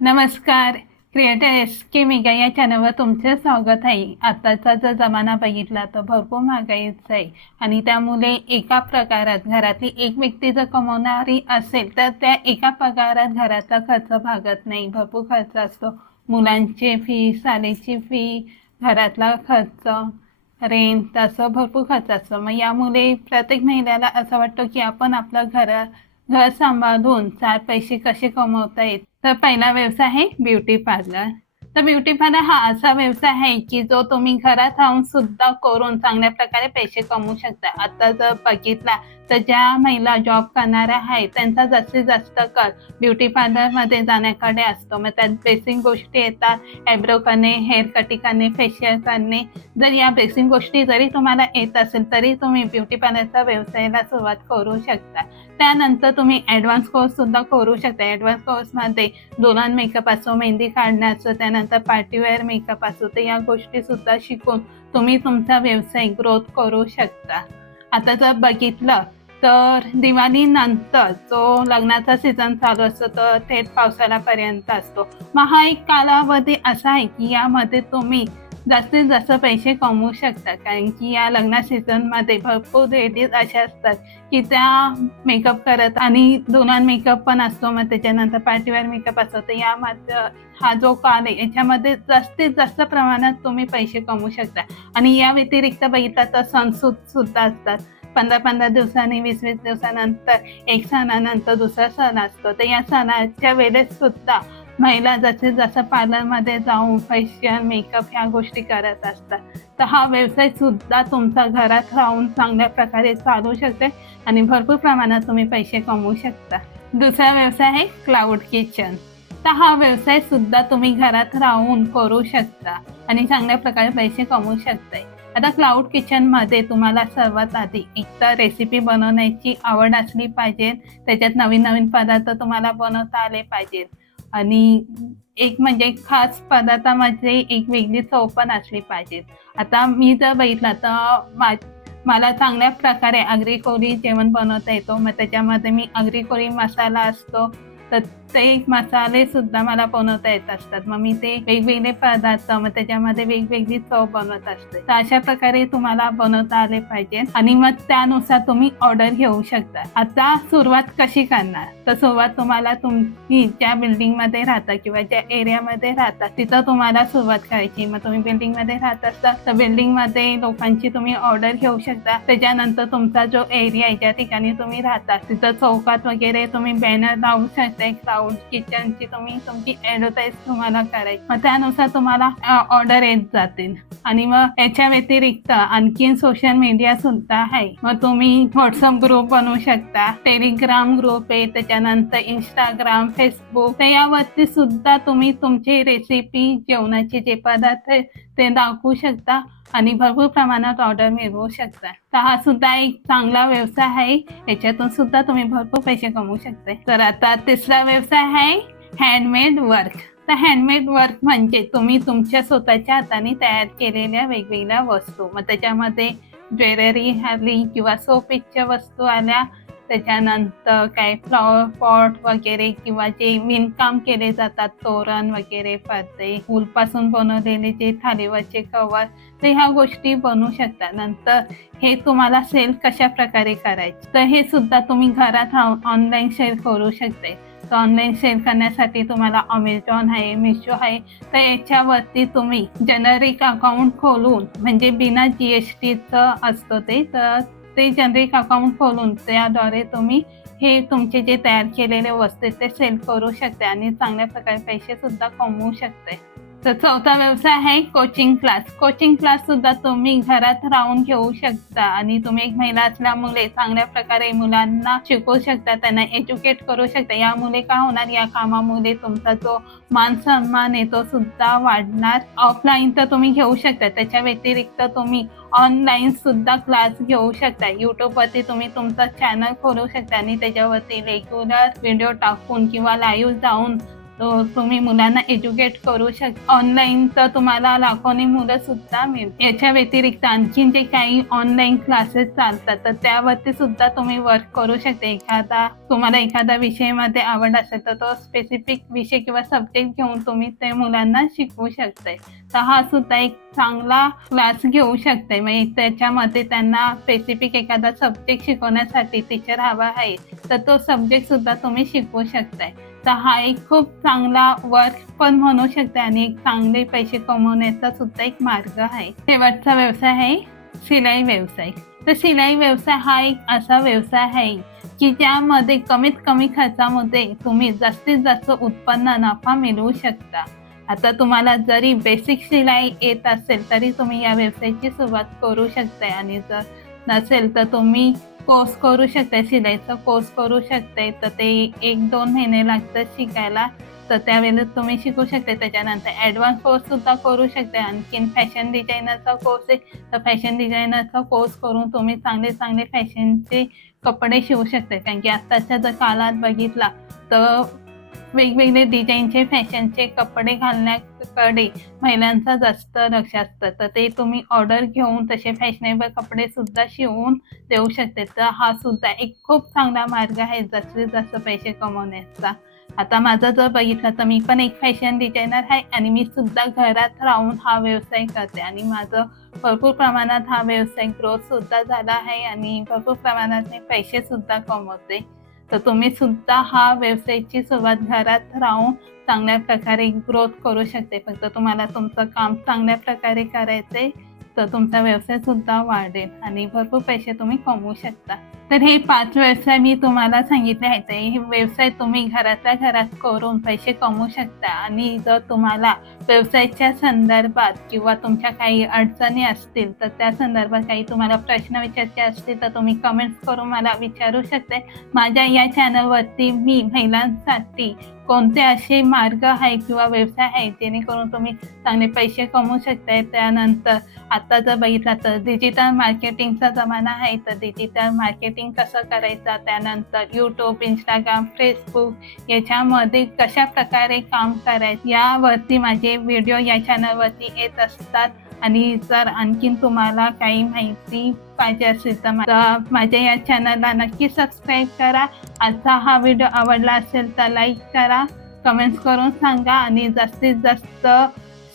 नमस्कार. Creator S के mega या चॅनलवर तुमचे स्वागत आहे. आताचा जर जमाना बघितला तर भरपूर महागाईचा आहे आणि त्यामुळे एका प्रकारात घरातली एक व्यक्ती जर कमवणारी असेल तर त्या एका पगारात घराचा खर्च भागत नाही. भरपूर खर्च असतो. मुलांची फी, शाळेची फी, घरातला खर्च, रेंट, असं भरपूर खर्च असतो. मग यामुळे प्रत्येक महिन्याला असं वाटतं की आपण आपलं घर सांभाळून 4 पैसे कसे कमवता येत. तर पहिला व्यवसाय आहे ब्युटी पार्लर. तर ब्युटी पार्लर हा असा व्यवसाय आहे की जो तुम्ही घरात राहून सुद्धा करून चांगल्या प्रकारे पैसे कमवू शकता. आता जर बघितला तर ज्या महिला जॉब करणाऱ्या आहेत त्यांचा जास्तीत जास्त कल ब्युटी पार्लरमध्ये जाण्याकडे असतो. मग त्यात बेसिक गोष्टी येतात, आयब्रो करणे, हेअर कटिंग करणे, फेशियल करणे. जर या बेसिक गोष्टी जरी तुम्हाला येत असेल तरी तुम्ही ब्युटी पार्लरच्या व्यवसायाला सुरुवात करू शकता. त्यानंतर तुम्ही ॲडव्हान्स कोर्ससुद्धा करू शकता. ॲडव्हान्स कोर्समध्ये दुल्हन मेकअप असो, मेहंदी काढण्याचं, त्यानंतर पार्टीवेअर मेकअप असो, तर या गोष्टीसुद्धा शिकून तुम्ही तुमचा व्यवसाय ग्रोथ करू शकता. आता जर बघितलं तर दिवाळीनंतर जो लग्नाचा सीझन चालू असतो तर थेट पावसाळ्यापर्यंत असतो. मग हा एक कालावधी असा आहे की यामध्ये तुम्ही जास्तीत जास्त पैसे कमवू शकता. कारण की या लग्न सीझनमध्ये भरपूर लेडीज अशा असतात की त्या मेकअप करत आणि दुल्हन मेकअप पण असतो, मग त्याच्यानंतर पार्टीवेअर मेकअप असतो. तर यामध्ये हा जो काल आहे याच्यामध्ये जास्तीत जास्त प्रमाणात तुम्ही पैसे कमवू शकता. आणि या व्यतिरिक्त बघितला तर सणसुद्धा असतात. 15-15 दिवसांनी, 20-20 दिवसानंतर एक सणानंतर दुसरा सण असतो. तर या सणाच्या वेळेस सुद्धा महिला जसे जसं पार्लरमध्ये जाऊन फेशियल, मेकअप ह्या गोष्टी करत असतात. तर हा व्यवसाय सुद्धा तुमचा घरात राहून चांगल्या प्रकारे चालू शकते आणि भरपूर प्रमाणात तुम्ही पैसे कमवू शकता. दुसरा व्यवसाय आहे क्लाउड किचन. तर हा व्यवसाय सुद्धा तुम्ही घरात राहून करू शकता आणि चांगल्या प्रकारे पैसे कमवू शकता. आता क्लाउड किचनमध्ये तुम्हाला सर्वात आधी एकतर रेसिपी बनवण्याची आवड असली पाहिजे. त्याच्यात नवीन नवीन पदार्थ तुम्हाला बनवता आले पाहिजेत आणि एक म्हणजे खास पदार्थामध्ये एक वेगळी चव पण असली पाहिजे. आता मी जर बघितलं तर मला चांगल्या प्रकारे आगरी कोळी जेवण बनवता येतो. मग त्याच्यामध्ये मी आगरी कोळी मसाला असतो तर ते मसाले सुद्धा मला बनवता येत असतात. मग मी ते वेगवेगळे पदार्थ मग त्याच्यामध्ये वेगवेगळी चव बनवत असते. तर अशा प्रकारे तुम्हाला बनवता आले पाहिजे आणि मग त्यानुसार तुम्ही ऑर्डर घेऊ शकता. आता सुरुवात कशी करणार तर सुरुवात तुम्हाला तुम्ही ज्या बिल्डिंगमध्ये राहता किंवा ज्या एरियामध्ये राहता तिथं तुम्हाला सुरुवात करायची. मग तुम्ही बिल्डिंगमध्ये राहत असता तर बिल्डिंगमध्ये लोकांची तुम्ही ऑर्डर घेऊ शकता. त्याच्यानंतर तुमचा जो एरिया आहे ज्या ठिकाणी तुम्ही राहता तिथं चौकात वगैरे तुम्ही बॅनर लावू शकता. क्लाउड किचनची तुम्ही तुमची ॲडव्हर्टाईज तुम्हाला करायची. मग त्यानुसार तुम्हाला ऑर्डर येत जातील. आणि मग याच्या व्यतिरिक्त आणखीन सोशल मीडिया सुद्धा आहे. मग तुम्ही व्हॉट्सअप ग्रुप बनवू शकता, टेलिग्राम ग्रुप आहे, त्याच्यानंतर इंस्टाग्राम, फेसबुक. तर यावरती सुद्धा तुम्ही तुमची रेसिपी, जेवणाचे जे पदार्थ ते दाखवू शकता आणि भरपूर प्रमाणात ऑर्डर मिळवू शकता. तर हा सुद्धा एक चांगला व्यवसाय आहे. याच्यातून सुद्धा तुम्ही भरपूर पैसे कमवू शकता. तर आता तिसरा व्यवसाय आहे हँडमेड वर्क. तर हँडमेड वर्क म्हणजे तुम्ही तुमच्या स्वतःच्या हाताने तयार केलेल्या वेगवेगळ्या वस्तू. मग त्याच्यामध्ये ज्वेलरी आली किंवा शोपीसच्या वस्तू आल्या, त्याच्यानंतर काय फ्लॉवर पॉट वगैरे किंवा जे विणकाम केले जातात, तोरण वगैरे, पडदे, वूलपासून बनवलेले जे थालीवरचे कवर, तर ह्या गोष्टी बनवू शकता. नंतर हे तुम्हाला सेल कशा प्रकारे करायचे तर हे सुद्धा तुम्ही घरात ऑनलाईन सेल करू शकता. तर ऑनलाईन सेल करण्यासाठी तुम्हाला अमेझॉन आहे, मिशो आहे. तर याच्यावरती तुम्ही जेनरिक अकाउंट खोलून म्हणजे बिना GSTचं असतं ते, तर ते जेनरिक अकाउंट खोलून त्याद्वारे तुम्ही हे तुमचे जे तयार केलेले वस्तू ते सेल करू शकते आणि चांगल्या प्रकारे पैसे सुद्धा कमवू शकते. तर चौथा व्यवसाय आहे कोचिंग क्लास. कोचिंग क्लास सुद्धा तुम्ही घरात राहून घेऊ शकता आणि तुम्ही एक महिला असल्यामुळे चांगल्या प्रकारे मुलांना शिकवू शकता, त्यांना एज्युकेट करू शकता. यामुळे काय होणार, या कामामुळे तुमचा जो मान सन्मान आहे तो सुद्धा वाढणार. ऑफलाईन तर तुम्ही घेऊ शकता, त्याच्या व्यतिरिक्त तुम्ही ऑनलाईन सुद्धा क्लास घेऊ शकता. यूट्यूबवरती तुम्ही तुमचा चॅनल खोलू शकता आणि त्याच्यावरती रेग्युलर व्हिडिओ टाकून किंवा लाईव्ह जाऊन तो तुम्ही मुलांना एज्युकेट करू शकता. ऑनलाईन तर तुम्हाला लाखोनी मुलं सुद्धा मिळतील. याच्या व्यतिरिक्त आणखीन जे काही ऑनलाईन क्लासेस चालतात तर त्यावरती सुद्धा तुम्ही वर्क करू शकता. तुम्हाला एखादा विषयामध्ये आवड असेल तर तो स्पेसिफिक विषय किंवा सब्जेक्ट घेऊन तुम्ही ते मुलांना शिकवू शकताय. तर हा सुद्धा एक चांगला क्लास घेऊ शकते. म्हणजे त्याच्यामध्ये त्यांना स्पेसिफिक एखादा सब्जेक्ट शिकवण्यासाठी टीचर हवा आहे तर तो सब्जेक्ट सुद्धा तुम्ही शिकवू शकताय. तर हा एक खूप चांगला वर्क पण म्हणू शकते आणि एक चांगले पैसे कमवण्याचा सुद्धा एक मार्ग आहे. शेवटचा व्यवसाय आहे शिलाई व्यवसाय. तर शिलाई व्यवसाय हा एक असा व्यवसाय आहे की ज्यामध्ये कमीत कमी खर्चामध्ये तुम्ही जास्तीत जास्त उत्पन्न नफा मिळवू शकता. आता तुम्हाला जरी बेसिक शिलाई येत असेल तरी तुम्ही या व्यवसायाची सुरुवात करू शकताय आणि जर नसेल तर तुम्ही कोर्स करू शकताय, शिलाईचा कोर्स करू शकताय. तर ते 1-2 महिने लागतात शिकायला. तर त्यावेळेला तुम्ही शिकू शकता. त्याच्यानंतर ॲडव्हान्स कोर्स सुद्धा करू शकता. आणखीन फॅशन डिझायनरचा कोर्स आहे तर फॅशन डिझायनरचा कोर्स करून तुम्ही चांगले चांगले फॅशनचे कपडे शिवू शकता. कारण की आत्ताच्या जर काळात बघितला तर वेगवेगळे डिझाईनचे फॅशनचे कपडे घालण्याकडे महिलांचा जास्त लक्ष असतं. तर ते तुम्ही ऑर्डर घेऊन तसे फॅशनेबल कपडे सुद्धा शिवून देऊ शकते. तर हा सुद्धा एक खूप चांगला मार्ग आहे जास्तीत जास्त पैसे कमवण्याचा. आता माझं जर बघितलं तर मी पण एक फॅशन डिझायनर आहे आणि मी सुद्धा घरात राहून हा व्यवसाय करते आणि माझं भरपूर प्रमाणात हा व्यवसाय ग्रोथ सुद्धा झाला आहे आणि भरपूर प्रमाणात मी पैसे सुद्धा कमवते. तर तुम्ही सुद्धा हा व्यवसायाची सुरुवात घरात राहून चांगल्या प्रकारे ग्रोथ करू शकते. फक्त तुम्हाला तुमचं काम चांगल्या प्रकारे करायचे तर तुमचा व्यवसाय सुद्धा वाढेल आणि भरपूर पैसे तुम्ही कमवू शकता. तर हे 5 व्यवसाय मी तुम्हाला सांगितले आहेत. हे व्यवसाय तुम्ही घरातल्या घरात करून पैसे कमवू शकता आणि जर तुम्हाला व्यवसायाच्या संदर्भात किंवा तुमच्या काही अडचणी असतील तर त्या संदर्भात काही तुम्हाला प्रश्न विचारायचे असतील तर तुम्ही कमेंट्स करून मला विचारू शकता. माझ्या या चॅनलवरती मी महिलांसाठी कोणते असे मार्ग आहेत किंवा व्यवसाय आहेत जेणेकरून तुम्ही चांगले पैसे कमवू शकताय. त्यानंतर आता जर बघितला तर डिजिटल मार्केटिंगचा जमाना आहे तर डिजिटल मार्केटिंग कसं करायचं, त्यानंतर यूट्यूब, इंस्टाग्राम, फेसबुक याच्यामध्ये कशा प्रकारे काम करायचं यावरती माझे व्हिडिओ या चॅनलवरती येत असतात. आणि जर आणखीन तुम्हाला काही माहिती पाहिजे असेल तर माझ्या या चॅनलला नक्की सबस्क्राईब करा. आजचा हा व्हिडिओ आवडला असेल तर लाईक करा, कमेंट्स करून सांगा आणि जास्तीत जास्त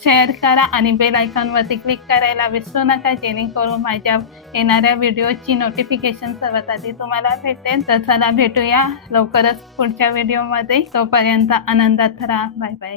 शेअर करा आणि बेल आयकॉनवरती क्लिक करायला विसरू नका जेणेकरून माझ्या येणाऱ्या व्हिडिओची नोटिफिकेशन सर्वात आधी तुम्हाला भेटेल. तर चला भेटूया लवकरच पुढच्या व्हिडिओमध्ये. तोपर्यंत आनंदात राहा. Bye bye.